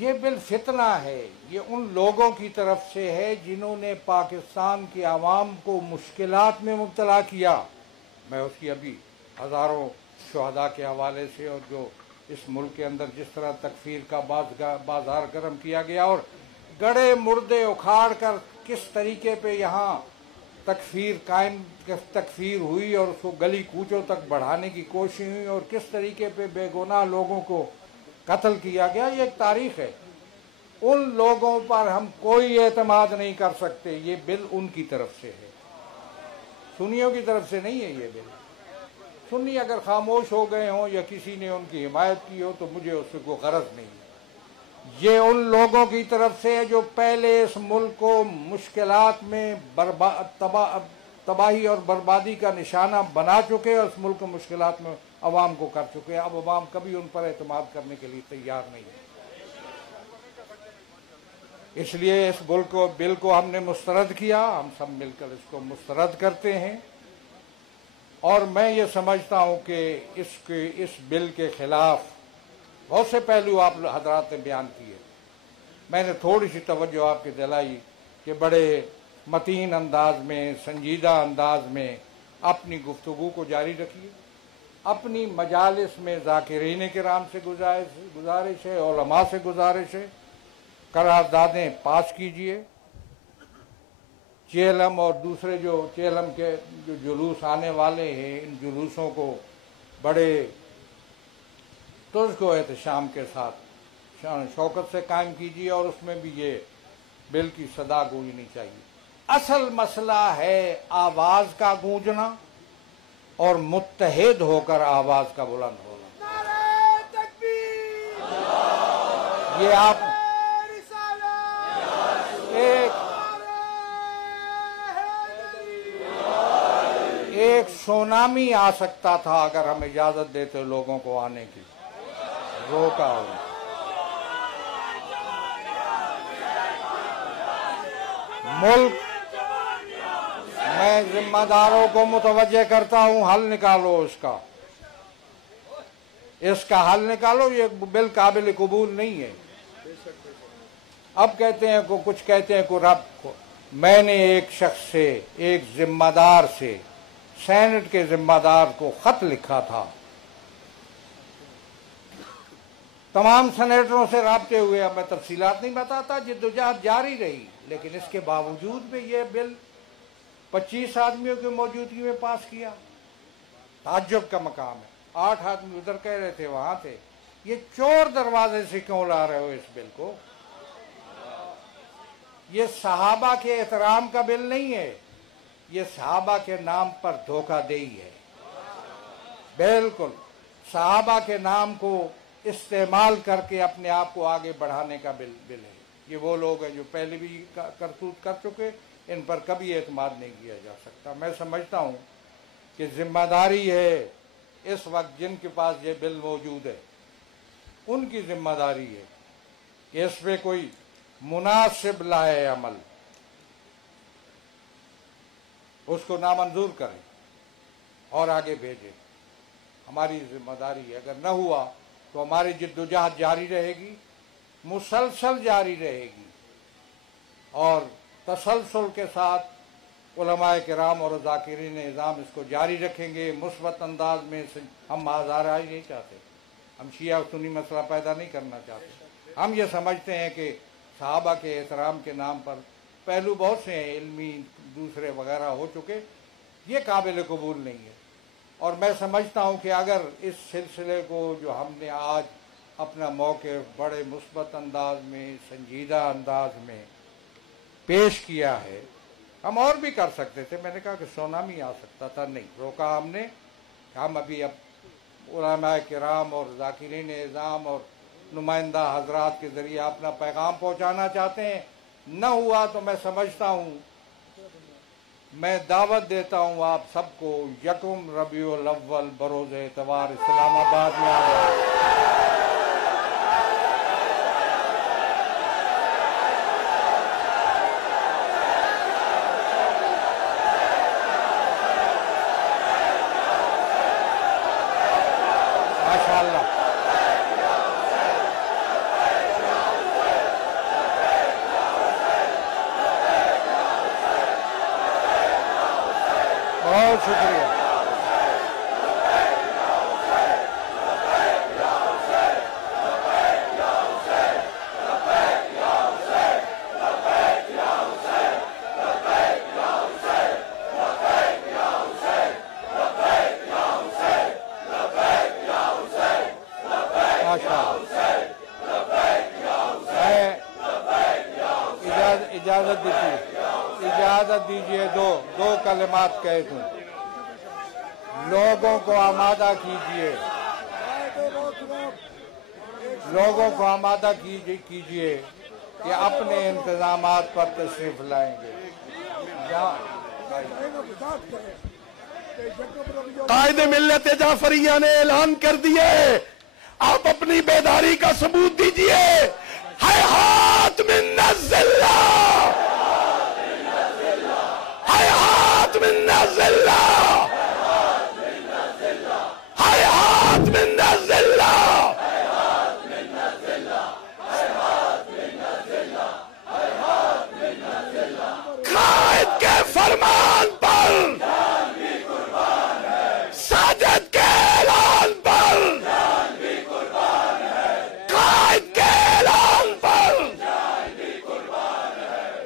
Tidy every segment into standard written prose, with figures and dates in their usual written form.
یہ بل فتنہ ہے، یہ ان لوگوں کی طرف سے ہے جنہوں نے پاکستان کے عوام کو مشکلات میں مبتلا کیا. میں اس کی ابھی ہزاروں شہداء کے حوالے سے، اور جو اس ملک کے اندر جس طرح تکفیر کا بازار گرم کیا گیا اور گڑے مردے اکھاڑ کر کس طریقے پہ یہاں تکفیر ہوئی اور اس کو گلی کوچوں تک بڑھانے کی کوشش ہوئی اور کس طریقے پہ بے گناہ لوگوں کو قتل کیا گیا، یہ ایک تاریخ ہے. ان لوگوں پر ہم کوئی اعتماد نہیں کر سکتے. یہ بل ان کی طرف سے ہے، سنیوں کی طرف سے نہیں ہے. یہ بل سنی اگر خاموش ہو گئے ہوں یا کسی نے ان کی حمایت کی ہو تو مجھے اس سے کوئی غرض نہیں. یہ ان لوگوں کی طرف سے ہے جو پہلے اس ملک کو مشکلات میں تباہی اور بربادی کا نشانہ بنا چکے اور اس ملک کو مشکلات میں عوام کو کر چکے. اب عوام کبھی ان پر اعتماد کرنے کے لیے تیار نہیں ہے. اس لیے اس بل کو ہم نے مسترد کیا. ہم سب مل کر اس کو مسترد کرتے ہیں. اور میں یہ سمجھتا ہوں کہ اس بل کے خلاف بہت سے پہلو آپ حضرات نے بیان کیے. میں نے تھوڑی سی توجہ آپ کی دلائی کہ بڑے متین انداز میں، سنجیدہ انداز میں اپنی گفتگو کو جاری رکھیے. اپنی مجالس میں ذاکرین کرام سے گزارش ہے، علماء سے گزارش ہے، قراردادیں پاس کیجئے. چیلم اور دوسرے جو چیلم کے جو جلوس آنے والے ہیں، ان جلوسوں کو بڑے ترک و احتشام کے ساتھ شان شوکت سے قائم کیجیے اور اس میں بھی یہ بل کی صدا گونجنی چاہیے. اصل مسئلہ ہے آواز کا گونجنا اور متحد ہو کر آواز کا بلند ہونا. نعرہ تکبیر! یہ آپ ایک سونامی آ سکتا تھا اگر ہم اجازت دیتے لوگوں کو آنے کی. روکا ہو. ملک میں ذمہ داروں کو متوجہ کرتا ہوں، حل نکالو اس کا حل نکالو. یہ بل قابل قبول نہیں ہے. اب کہتے ہیں کچھ کہتے ہیں کو رب کو. میں نے ایک شخص سے، ایک ذمہ دار سے، سینٹ کے ذمہ دار کو خط لکھا تھا. تمام سینیٹروں سے رابطے ہوئے. اب میں تفصیلات نہیں بتاتا. جدوجہد جاری رہی، لیکن اس کے باوجود بھی یہ بل 25 آدمیوں کی موجودگی میں پاس کیا. تعجب کا مقام ہے. 8 آدمی ادھر کہہ رہے تھے، وہاں تھے. یہ چور دروازے سے کیوں لا رہے ہو اس بل کو؟ یہ صحابہ کے احترام کا بل نہیں ہے. یہ صحابہ کے نام پر دھوکہ دہی ہے. بالکل صحابہ کے نام کو استعمال کر کے اپنے آپ کو آگے بڑھانے کا بل ہے. یہ وہ لوگ ہیں جو پہلے بھی کرتوت کر چکے. ان پر کبھی اعتماد نہیں کیا جا سکتا. میں سمجھتا ہوں کہ ذمہ داری ہے اس وقت جن کے پاس یہ بل موجود ہے، ان کی ذمہ داری ہے کہ اس پہ کوئی مناسب لائے عمل، اس کو نامنظور کریں اور آگے بھیجیں. ہماری ذمہ داری ہے. اگر نہ ہوا تو ہماری جدوجہد جاری رہے گی، مسلسل جاری رہے گی، اور تسلسل کے ساتھ علماء کرام اور ذاکرین نظام اس کو جاری رکھیں گے مثبت انداز میں. ہم آزادی نہیں چاہتے. ہم شیعہ سنی مسئلہ پیدا نہیں کرنا چاہتے. ہم یہ سمجھتے ہیں کہ صحابہ کے احترام کے نام پر پہلو بہت سے ہیں، علمی دوسرے وغیرہ ہو چکے. یہ قابل قبول نہیں ہے. اور میں سمجھتا ہوں کہ اگر اس سلسلے کو جو ہم نے آج اپنا موقف بڑے مثبت انداز میں، سنجیدہ انداز میں پیش کیا ہے، ہم اور بھی کر سکتے تھے. میں نے کہا کہ سونامی آ سکتا تھا، نہیں روکا ہم نے. ہم ابھی علماء کرام اور ذاکرین اعظام اور نمائندہ حضرات کے ذریعے اپنا پیغام پہنچانا چاہتے ہیں. نہ ہوا تو میں سمجھتا ہوں، میں دعوت دیتا ہوں آپ سب کو 1 ربیع الاول بروز اتوار اسلام آباد میں آ جائیں. شکریہ. اجازت دیجیے دو کلمات کہہ دوں. لوگوں کو آمادہ کیجیے، لوگوں کو آمادہ کیجیے کہ اپنے انتظامات پر تشریف لائیں گے. قائد ملت جعفریہ نے اعلان کر دیے، آپ اپنی بیداری کا ثبوت دیجیے. ہیہات من الذلہ، ہیہات من الذلہ، ہیہات من الذلہ. قائد کے فرمان پر، ساجد کے اعلان پر، قائد کے اعلان پر،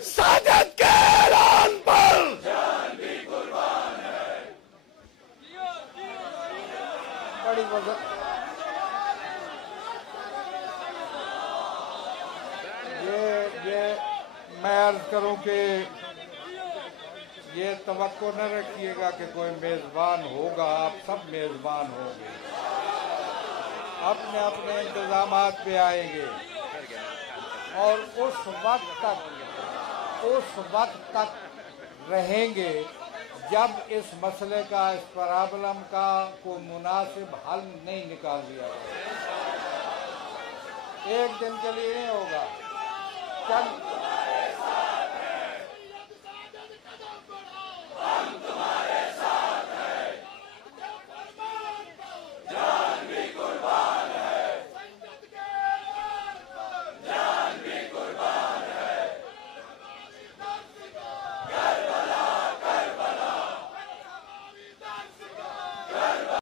ساجد کے اعلان پر. بڑی وزن یہ میں عرض کروں کہ یہ توقع نہ رکھیے گا کہ کوئی میزبان ہوگا، آپ سب میزبان ہوں گے، اپنے اپنے انتظامات پہ آئیں گے اور اس وقت تک رہیں گے جب اس مسئلے کا، اس پرابلم کا کوئی مناسب حل نہیں نکال دیا جائے. ایک دن کے لیے نہیں ہوگا.